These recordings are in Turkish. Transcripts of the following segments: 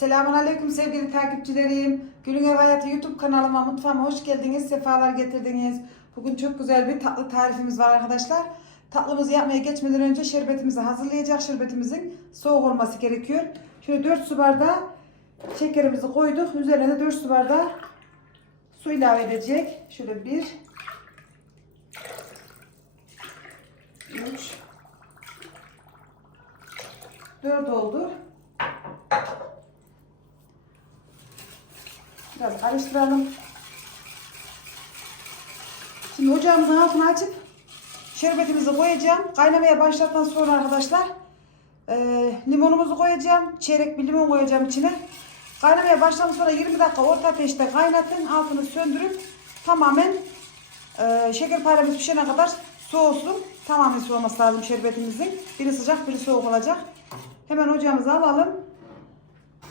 Selamun Aleyküm sevgili takipçilerim. Gülün Ev Hayatı YouTube kanalıma, mutfağıma hoş geldiniz, sefalar getirdiniz. Bugün çok güzel bir tatlı tarifimiz var arkadaşlar. Tatlımızı yapmaya geçmeden önce şerbetimizi hazırlayacak. Şerbetimizin soğuk olması gerekiyor. Şöyle 4 su bardağı şekerimizi koyduk. Üzerine de 4 su bardağı su ilave edecek. Şöyle 1 3 4 oldu. Karıştıralım. Şimdi ocağımızın altını açıp şerbetimizi koyacağım. Kaynamaya başladıktan sonra arkadaşlar e, limonumuzu koyacağım. Çeyrek bir limon koyacağım içine. Kaynamaya başladıktan sonra 20 dakika orta ateşte kaynatın. Altını söndürüp tamamen e, şeker paramız pişene kadar soğusun. Tamamen soğuması lazım şerbetimizin. Biri sıcak biri soğuk olacak. Hemen ocağımıza alalım.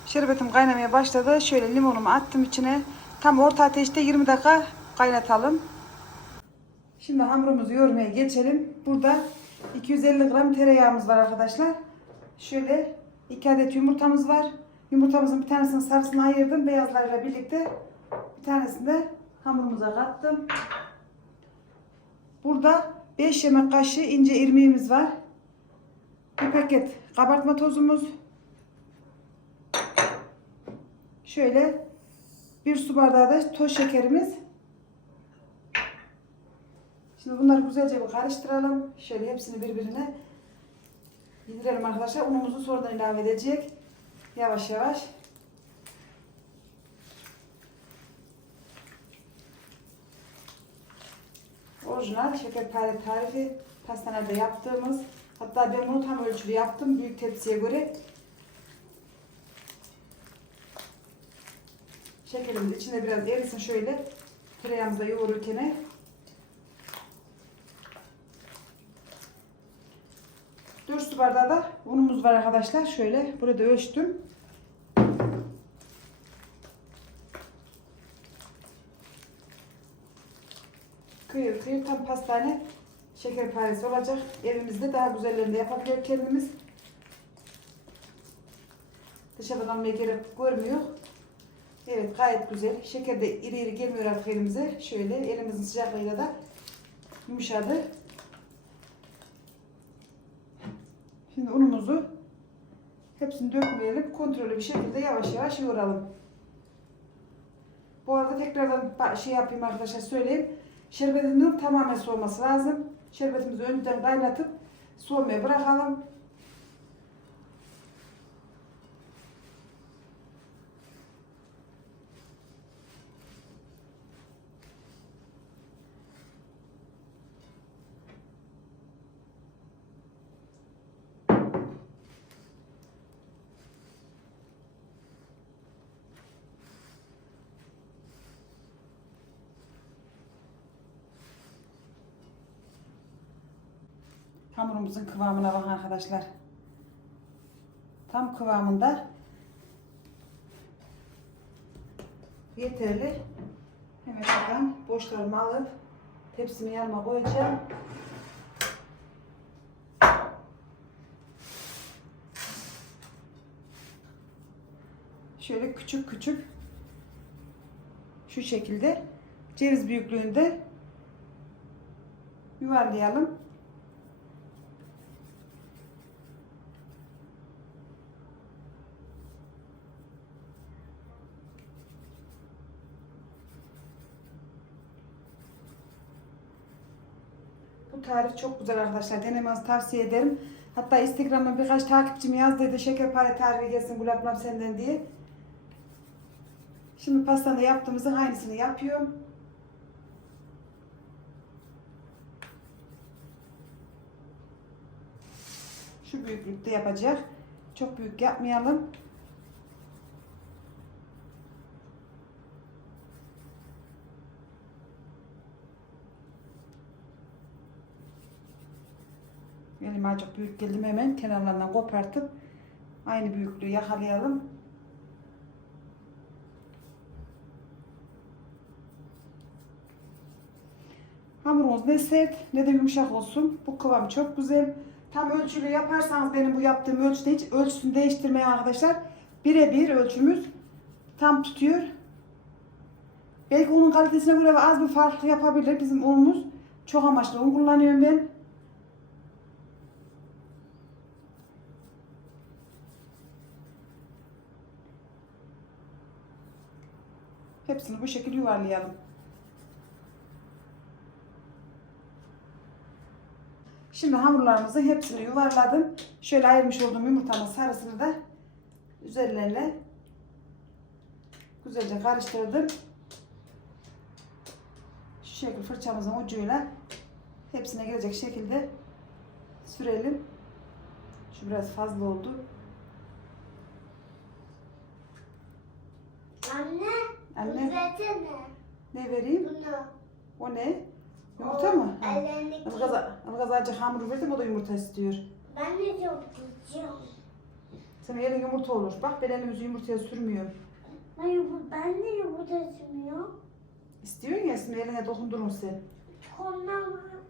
Şerbetim kaynamaya başladı. Şöyle limonumu attım içine. Tam orta ateşte 20 dakika kaynatalım. Şimdi hamurumuzu yoğurmaya geçelim. Burada 250 gram tereyağımız var arkadaşlar. Şöyle 2 adet yumurtamız var. Yumurtamızın bir tanesini sarısını ayırdım. Beyazlarıyla birlikte bir tanesini de hamurumuza kattım. Burada 5 yemek kaşığı ince irmiğimiz var. Bir paket kabartma tozumuz. Şöyle bir su bardağı da toz şekerimiz. Şimdi bunları güzelce bir karıştıralım. Şöyle hepsini birbirine yedirelim arkadaşlar. Unumuzu sonradan ilave edecek. Yavaş yavaş. Orijinal şekerpare tarifi pastanede yaptığımız. Hatta ben bunu tam ölçülü yaptım büyük tepsiye göre. Şekerimiz içine biraz erisin şöyle. Tereyağımızı yoğururken. Dört su bardağı da unumuz var arkadaşlar. Şöyle burada ölçtüm. Kıyır kıyır tam pastane şekerparesi olacak. Evimizde daha güzellerini de yapabiliyor kendimiz. Dışarıdan almaya gerek görmüyor. Evet gayet güzel. Şeker de iri iri gelmiyor artık elimize. Şöyle elimizin sıcaklığıyla da yumuşadı. Şimdi unumuzu hepsini dökmeyelim. Kontrollü bir şekilde yavaş yavaş yoğuralım. Bu arada tekrardan şey yapayım arkadaşlar söyleyeyim. Şerbetimizin tamamen soğuması lazım. Şerbetimizi önceden kaynatıp soğumaya bırakalım. Hamurumuzun kıvamına bakın arkadaşlar. Tam kıvamında. Yeterli. Hemen şuradan boşlarımı alıp tepsimi yanıma koyacağım. Şöyle küçük küçük şu şekilde ceviz büyüklüğünde yuvarlayalım. Tarif çok güzel arkadaşlar. Denemenizi tavsiye ederim. Hatta Instagram'dan birkaç takipçim yazdıydı. Şekerpare tarifi gelsin Gül ablam senden diye. Şimdi pastanı yaptığımızın aynısını yapıyorum. Şu büyüklükte yapacak. Çok büyük yapmayalım. Elime acık büyük geldim hemen kenarlarından kopartıp aynı büyüklüğü yakalayalım. Hamurumuz ne sert ne de yumuşak olsun. Bu kıvam çok güzel. Tam ölçülü yaparsanız benim bu yaptığım ölçüde hiç ölçüsünü değiştirmeyin arkadaşlar. birebir ölçümüz tam tutuyor. Belki unun kalitesine göre az bir fark yapabilir bizim unumuz. Çok amaçlı un kullanıyorum ben. Hepsini bu şekilde yuvarlayalım. Şimdi hamurlarımızın hepsini yuvarladım. Şöyle ayırmış olduğum yumurtanın sarısını da üzerlerine güzelce karıştırdım. Şu şekilde fırçamızın ucuyla hepsine gelecek şekilde sürelim. Şu biraz fazla oldu. Anne, Düzeltsene Ne vereyim? bunu. O ne? Yumurta mı? Ellerindeki. Ilgaz, azıcık hamur verdim o da yumurta istiyor. Ben de güzel. Senin elin yumurta olur. Bak ben elimizi yumurtaya sürmüyorum. Hayır, bu- ben de yumurta sürmüyor. İstiyorsun ya şimdi eline dokundurun sen. Ondan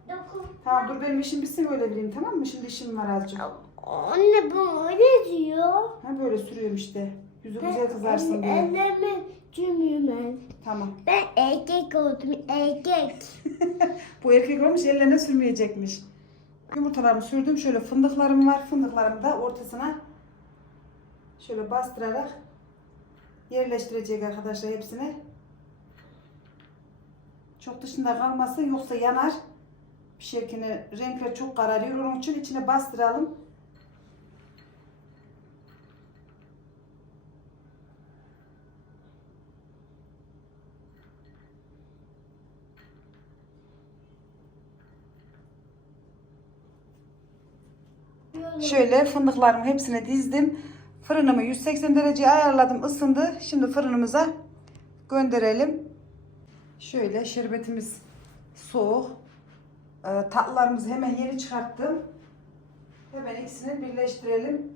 dokun. Tamam dur benim işim bitsin öyle bileyim tamam mı? Şimdi işim var azıcık. Anne bu öyle diyor. Ha böyle sürüyorum işte. Yüzü güzel Ben kızarsın diye. Ellerimi ben. Tamam. Ben erkek oldum, erkek. Bu erkek olmuş ellerine sürmeyecekmiş. Yumurtalarımı sürdüm. Şöyle fındıklarım var. Fındıklarımı da ortasına şöyle bastırarak yerleştirecek arkadaşlar hepsini. Çok dışında kalmasın yoksa yanar. Pişerken renkler çok kararıyor. Onun için içine bastıralım. Şöyle fındıklarımı hepsine dizdim. Fırınımı 180 dereceye ayarladım. ısındı. Şimdi fırınımıza gönderelim. Şöyle şerbetimiz soğuk. Ee, tatlılarımızı hemen yeni çıkarttım. Hemen ikisini birleştirelim.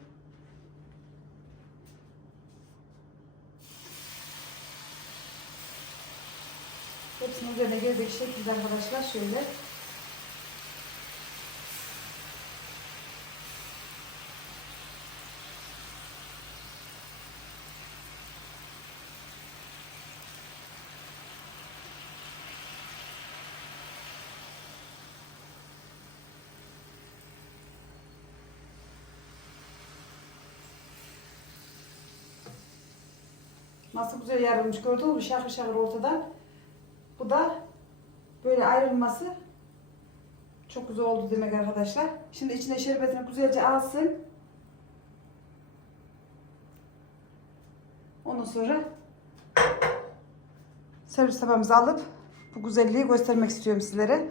Hepsinin üzerine gelecek şekilde arkadaşlar şöyle. Nasıl güzel yarılmış gördünüz mü? Şakır şakır ortadan. Bu da böyle ayrılması çok güzel oldu demek arkadaşlar. Şimdi içine şerbetini güzelce alsın. Ondan sonra servis tabağımıza alıp bu güzelliği göstermek istiyorum sizlere.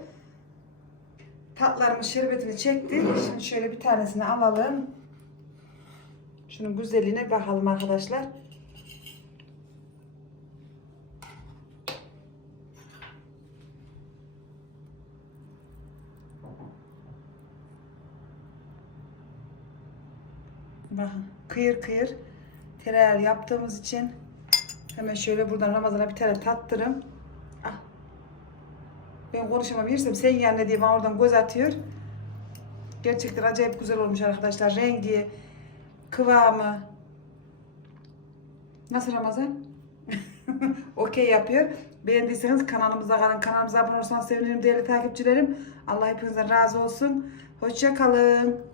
Tatlarımın şerbetini çekti. Şimdi şöyle bir tanesini alalım. Şunun güzelliğine bakalım arkadaşlar. Bakın kıyır kıyır tereyağı yaptığımız için hemen şöyle buradan Ramazan'a bir tane tattırım. Ah. Ben konuşamam yersem sen gel ne diye bana oradan göz atıyor. Gerçekten acayip güzel olmuş arkadaşlar. Rengi, kıvamı. Nasıl Ramazan? Okey yapıyor. Beğendiyseniz kanalımıza kalın. Kanalımıza abone olursanız sevinirim değerli takipçilerim. Allah hepinizden razı olsun. Hoşça kalın.